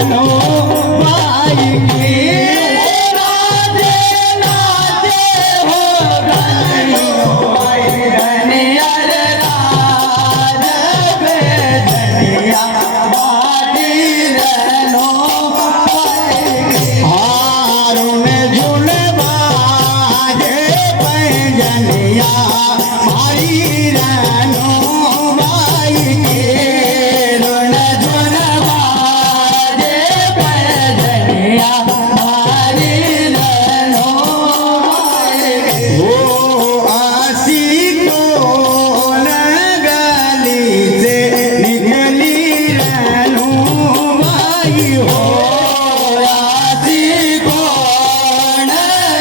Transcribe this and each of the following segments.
रनो भाई के राधे नाचे हो रनियो रनिया रे राज बेजनिया बाड़ी रनो भाई के हारून झूल बाजे पैजनिया मारी रनो भाई के रण झूल बाजे पैजनिया मारी रनो भाई के हो आसी को गली से निकली रनो भाई हो आसी को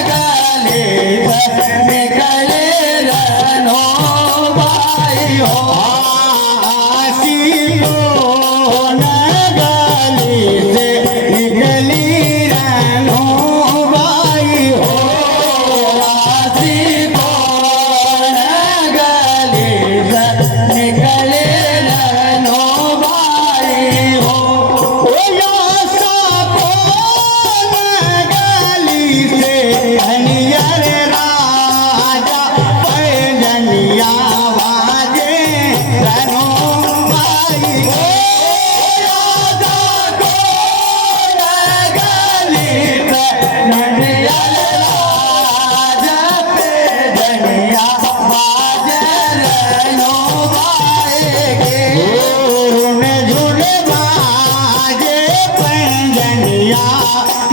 गली से निकले रनो भाई हो आसी को गली से निकली रनो भाई हो आसी को गली से निकले रनो भाई हो ओ यासा को गली से धनिया रे राजा पैजनिया बाजे रनो भाई हो राजा को गली से धनिया रे राजा पैजनिया बाजे रनो भाई के रून झूल बाजे पैजनिया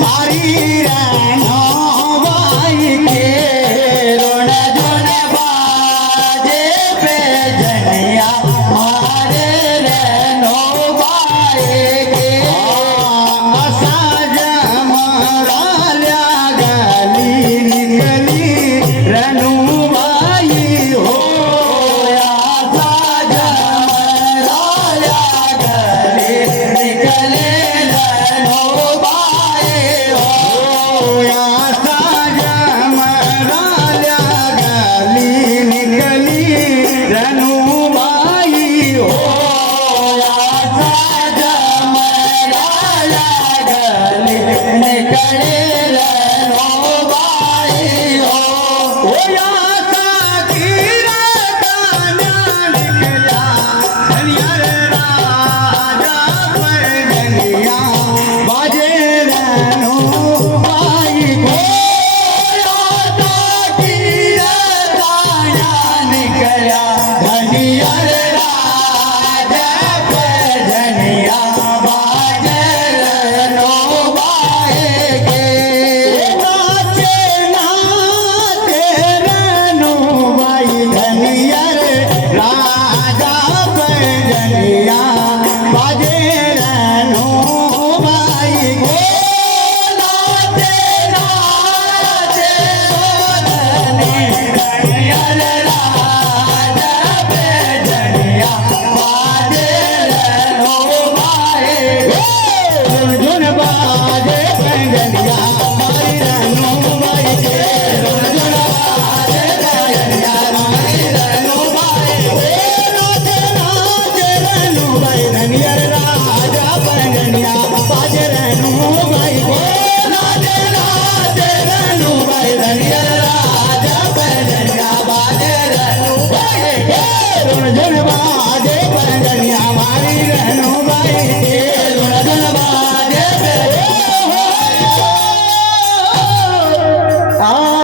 मारी रनो भाई के रून झूल बाजे पैजनिया मारे रनो भाई के असा जमराल्या गली निकली रनु भाई हो आसा जमराल्या गली निकले रनो भाई